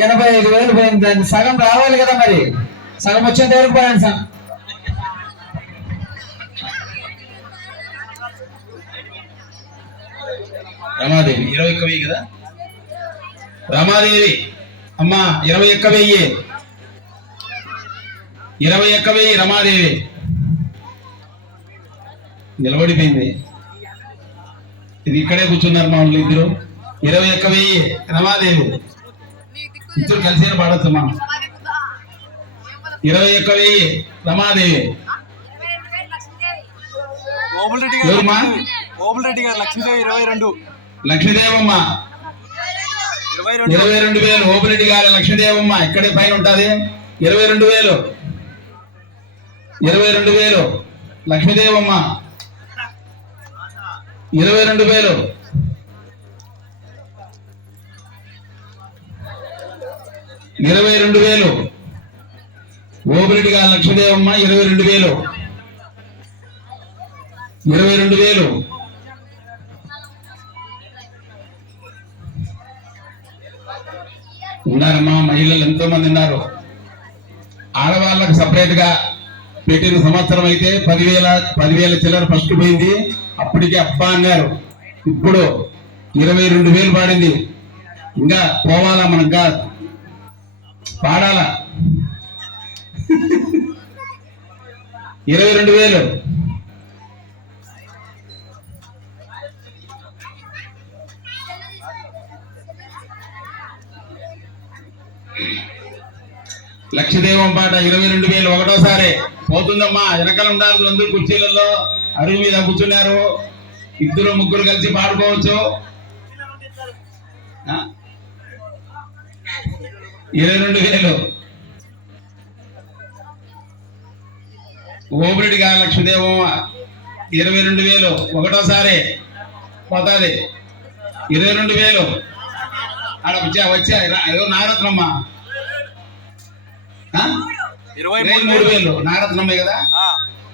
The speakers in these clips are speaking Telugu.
ఎనభై ఐదు వేలు పోయింది. దాన్ని సగం రావాలి కదా మరి? సగం వచ్చేంత వరకు పోయాను సార్. రమాదేవి ఇరవై ఒక్క వెయ్యి కదా? రమాదేవి అమ్మా ఇరవై ఒక్క వెయ్యి. ఇరవై ఒక్క వెయ్యి రమాదేవి. నిలబడిపోయింది. ఇది ఇక్కడే కూర్చున్నారు మా వాళ్ళు ఇద్దరు. ఇరవై ఒక్క వెయ్యి రమాదేవి. ఇద్దరు కలిసి పాడొచ్చమ్మా? ఇరవై ఒక్క వెయ్యి. రమాదేవి. రెడ్డి? గారు ఓబుల్ రెడ్డి గారు లక్ష్మీదేవి ఇరవై రెండు. లక్ష్మీదేవమ్మ. ఇరవై రెండు. వేలు. ఓపిరెడ్డి గారి లక్ష్మీదేవమ్మ ఇక్కడే పైన ఉంటది? ఇరవై రెండు వేలు. ఇరవై రెండు వేలు. లక్ష్మీదేవమ్మ. ఇరవై రెండు వేలు. ఇరవై రెండు వేలు. ఓబిరెడ్డి గారి లక్ష్మీదేవమ్మ ఇరవై రెండు వేలు. ఇరవై రెండు వేలు. ఉన్నారమ్మా మహిళలు ఎంతో మంది ఉన్నారు. ఆడవాళ్ళకు సపరేట్గా పెట్టిన సంవత్సరం అయితే పదివేల పదివేల చిల్లర ఫస్ట్ పోయింది. అప్పటికే అబ్బా అన్నారు. ఇప్పుడు ఇరవై రెండు వేలు పాడింది. ఇంకా పోవాలా మనకు పాడాలా. ఇరవై రెండు వేలు. లక్షదేవం పాట ఇరవై రెండు వేలు ఒకటోసారి. పోతుందమ్మా వెనకాల ఉండాలి అందరూ కుర్చీలలో అరుగు మీద కూర్చున్నారు. ఇద్దరు ముగ్గురు కలిసి పాడుకోవచ్చు. ఇరవై రెండు వేలు. ఓబిరెడ్డి గారి లక్ష్మీదేవం ఇరవై రెండు వేలు. ఒకటోసారి పోతాది. ఇరవై రెండు వేలు. ఆడ వచ్చా వచ్చా అయ్యో నారత్నమ్మ? ఇరవై మూడు వేలు. నాగరత్నమ్మ కదా?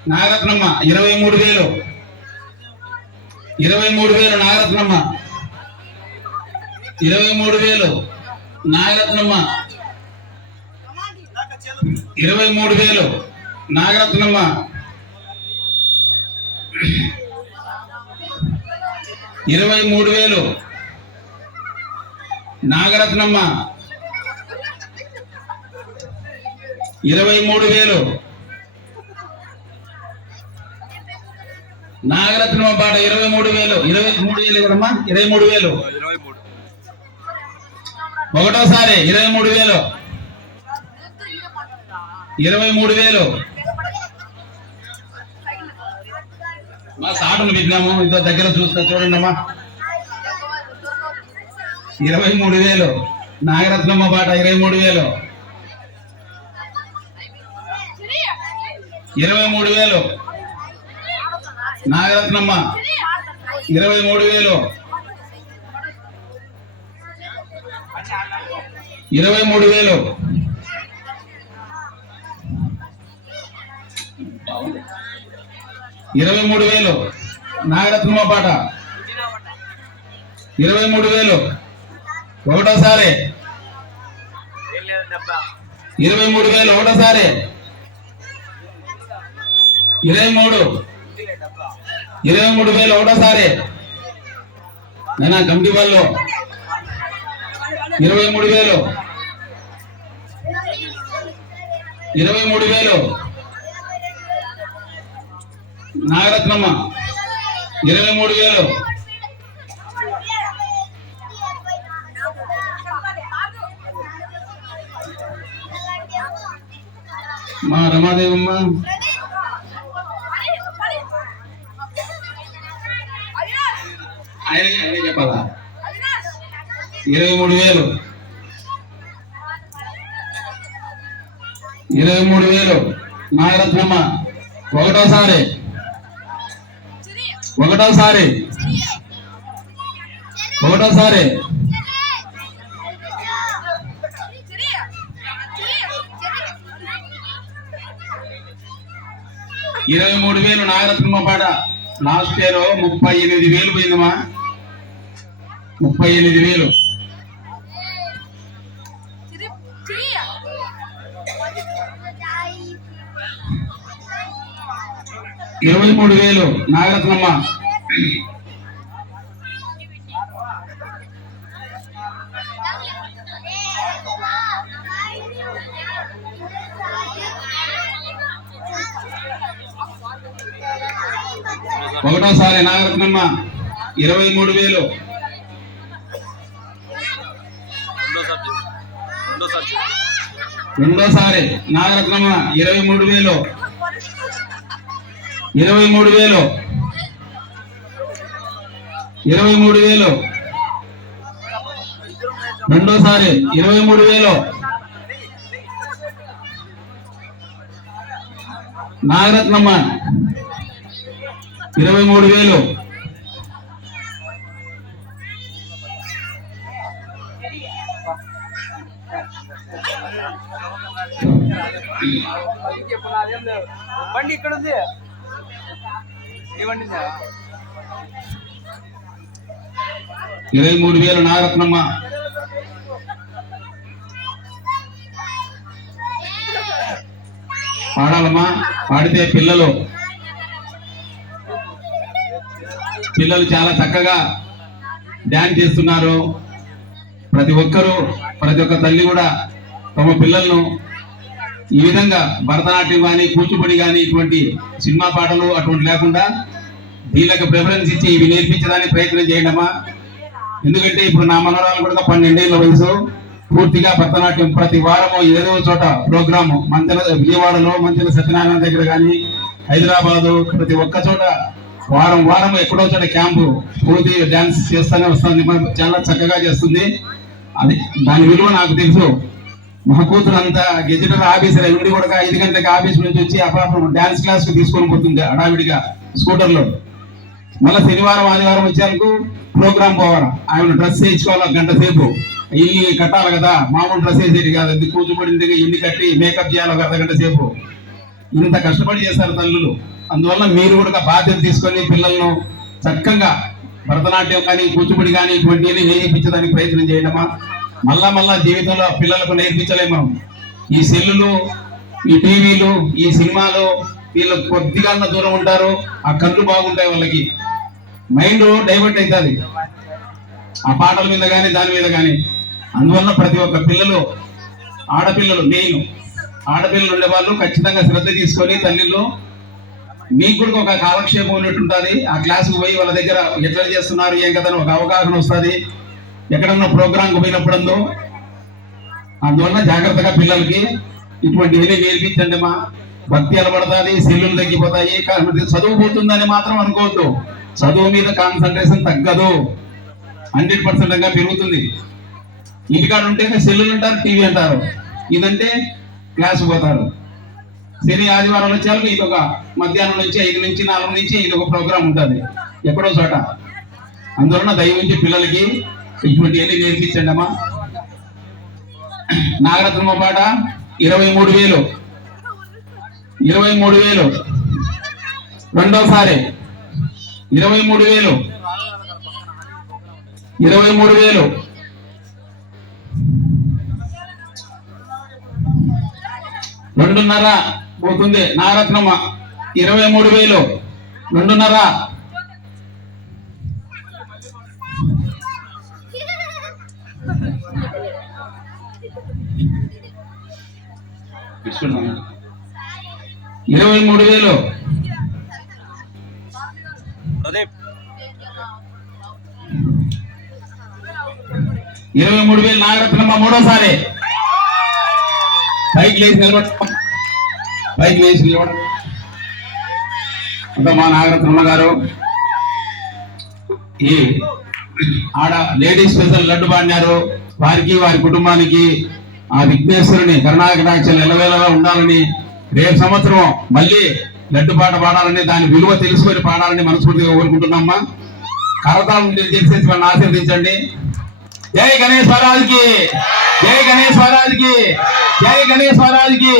నాగరత్నమ్మ ఇరవై మూడు వేలు. ఇరవై మూడు వేలు నాగరత్నమ్మ ఇరవై మూడు వేలు నాగరత్నమ్మ ఇరవై మూడు వేలు. నాగరత్నమ్మ. ఇరవై మూడు వేలు. నాగరత్నమ్మ. ఇరవై మూడు వేలు. నాగరత్నమ్మ పాట ఇరవై మూడు వేలు. ఇరవై మూడు వేలు కదమ్మా? ఇరవై మూడు వేలు. ఒకటోసారి ఇరవై మూడు వేలు. ఇరవై మూడు వేలు. మా సాటును పెట్టినాము ఇదో దగ్గర చూస్తా చూడండి అమ్మా ఇరవై మూడు వేలు. నాగరత్నమ్మ పాట ఇరవై మూడు వేలు. ఇరవై మూడు వేలు. నాగరత్నమ్మ ఇరవై మూడు వేలు. ఇరవై మూడు వేలు. ఇరవై మూడు వేలు. నాగరత్నమ్మ పాట. ఇరవై మూడు వేలు. ఒకటోసారి. ఇరవై మూడు వేలు. ఒకటోసారి. ఇరవై మూడు. ఇరవై మూడు వేలు. ఒకటోసారి. నేనా కమిటీ వాళ్ళు. ఇరవై మూడు వేలు. ఇరవై మూడు వేలు. నాగరత్నమ్మ ఇరవై మూడు వేలు. మా రమాదేవమ్మ. ఆయన ఆయన చెప్పాలా? ఇరవై మూడు వేలు. ఇరవై మూడు వేలు. నాగరత్నమ్మ ఒకటోసారి. ఒకటోసారి. ఒకటోసారి. ఇరవై మూడు వేలు నాగరత్నమ్మ పాట లాస్ట్ ఇయర్ ముప్పై ఎనిమిది వేలు పోయిందమ్మా. ముప్పై ఎనిమిది వేలు. ఇరవై మూడు వేలు నాగరత్నమ్మ. ఒకటోసారి నాగరత్నమ్మ ఇరవై మూడు వేలు. రెండోసారి నాగరత్నమ్మ ఇరవై మూడు వేలు. ఇరవై మూడు వేలు. ఇరవై మూడు వేలు. రెండోసారి ఇరవై మూడు వేలు. నాగరత్నమ్మ. ఇరవై మూడు వేలు. బండి ఇక్కడ ఉంది. ఇరవై మూడు వేల నారత్నమ్మ. పాడాలమ్మా పాడితే పిల్లలు. పిల్లలు చాలా చక్కగా డ్యాన్స్ చేస్తున్నారు. ప్రతి ఒక్కరూ ప్రతి ఒక్క తల్లి కూడా తమ పిల్లలను ఈ విధంగా భరతనాట్యం కానీ కూచిపూడి కానీ ఇటువంటి సినిమా పాటలు అటువంటి లేకుండా వీళ్ళకి ప్రిఫరెన్స్ ఇచ్చి ఇవి నేర్పించడానికి ప్రయత్నం చేయడమా ఎందుకంటే ఇప్పుడు నా మనవరాలు కూడా పన్నెండేళ్ళ వయసు. పూర్తిగా భరతనాట్యం ప్రతి వారము ఏదో చోట ప్రోగ్రాము. మంచెల విజయవాడలో మంచెల సత్యనారాయణ దగ్గర కానీ హైదరాబాదు ప్రతి ఒక్క చోట వారం వారం ఎక్కడో చోట క్యాంపు పూర్తి డ్యాన్స్ చేస్తూనే వస్తుంది చాలా చక్కగా చేస్తుంది. అది దాని విలువ నాకు తెలుసు. మా కూతురు అంతా గెజిటర్ ఆఫీసర్ అవి కూడా ఐదు గంటలకు ఆఫీస్ నుంచి వచ్చి అపాపం డాన్స్ క్లాస్కు తీసుకొని పోతుంది హడావిడిగా స్కూటర్లో. మళ్ళీ శనివారం ఆదివారం వచ్చేందుకు ప్రోగ్రామ్ పోవాలి. ఆయన డ్రెస్ వేయించుకోవాలి గంట సేపు. ఇల్లు కట్టాలి కదా మామూలు డ్రెస్ వేసేది కాదు. అది కూచిపడింది ఇల్లు కట్టి మేకప్ చేయాలి ఒక అర్ధగంట సేపు. ఇంత కష్టపడి చేస్తారు తల్లులు. అందువల్ల మీరు కూడా బాధ్యత తీసుకొని పిల్లలను చక్కగా భరతనాట్యం కానీ కూచిపూడి కానీ ఇటువంటివి నేర్పించడానికి ప్రయత్నం చేయడమా మళ్ళా మళ్ళా జీవితంలో పిల్లలకు నేర్పించలేము మనం. ఈ సెల్లులు ఈ టీవీలు ఈ సినిమాలు వీళ్ళు కొద్దిగా అన్న దూరం ఉంటారు ఆ కళ్ళు బాగుంటాయి వాళ్ళకి. మైండ్ డైవర్ట్ అవుతుంది ఆ పాటల మీద కానీ దాని మీద కానీ అందువల్ల ప్రతి ఒక్క పిల్లలు ఆడపిల్లలు మెయిన్ ఆడపిల్లలు ఉండే వాళ్ళు ఖచ్చితంగా శ్రద్ధ తీసుకొని తల్లిలో మీకు కూడా ఒక కాలక్షేపం ఉన్నట్టు ఉంటుంది ఆ క్లాస్కి పోయి వాళ్ళ దగ్గర ఎట్లా చేస్తున్నారు ఏం కదని ఒక అవగాహన వస్తుంది. ఎక్కడన్నా ప్రోగ్రాంకి పోయినప్పుడందో అందువల్ల జాగ్రత్తగా పిల్లలకి ఇటువంటి నేర్పించండి మా. భక్తి అలబడతాది సెల్లులు తగ్గిపోతాయి చదువు పోతుందని మాత్రం అనుకోవద్దు. చదువు మీద కాన్సన్ట్రేషన్ తగ్గదు. హండ్రెడ్ పర్సెంట్గా పెరుగుతుంది. ఇంటికాడ ఉంటే సెల్లులు అంటారు టీవీ అంటారు. ఇదంటే క్లాస్ పోతారు. శని ఆదివారం వచ్చేందుకు ఇది ఒక మధ్యాహ్నం నుంచి ఐదు నుంచి నాలుగు నుంచి ఇది ఒక ప్రోగ్రామ్ ఉంటుంది ఎక్కడో చోట. అందువలన దయవుంచి పిల్లలకి ఇటువంటివన్నీ నేర్పించండి అమ్మా. నాగరత్నమ్మ పాట ఇరవై మూడు వేలు. ఇరవై మూడు వేలు. రెండోసారి ఇరవై మూడు వేలు. ఇరవై మూడు వేలు. రెండున్నర పోతుంది. నాగరత్నమ్మ ఇరవై మూడు వేలు. రెండున్నర. ఇరవై మూడు వేలు. ప్రదీప్. ఇరవై మూడు వేలు నాగరత్నమ్మ మూడోసారి. పైకి లేచి నిలబడ పైకి లేచి నిలబడ అంతా మా నాగరత్నమ్మ గారు. ఈ ఆడ లేడీస్ స్పెషల్ లడ్డు పాడినారు వారికి వారి కుటుంబానికి ఆ విఘ్నేశ్వరుని కరుణాకటాక్షలు ఎలవేలగా ఉండాలని రేపు సంవత్సరం మళ్ళీ లడ్డు పాట పాడాలని దాని విలువ తెలుసుకొని పాడాలని మనస్ఫూర్తిగా కోరుకుంటున్నామ్మా కరతాళం చేసేసి వాళ్ళని ఆశీర్వదించండి. జై గణేశ్వరాజుకి జై గణేశ్వరాజుకి జై గణేశ్వరాజుకి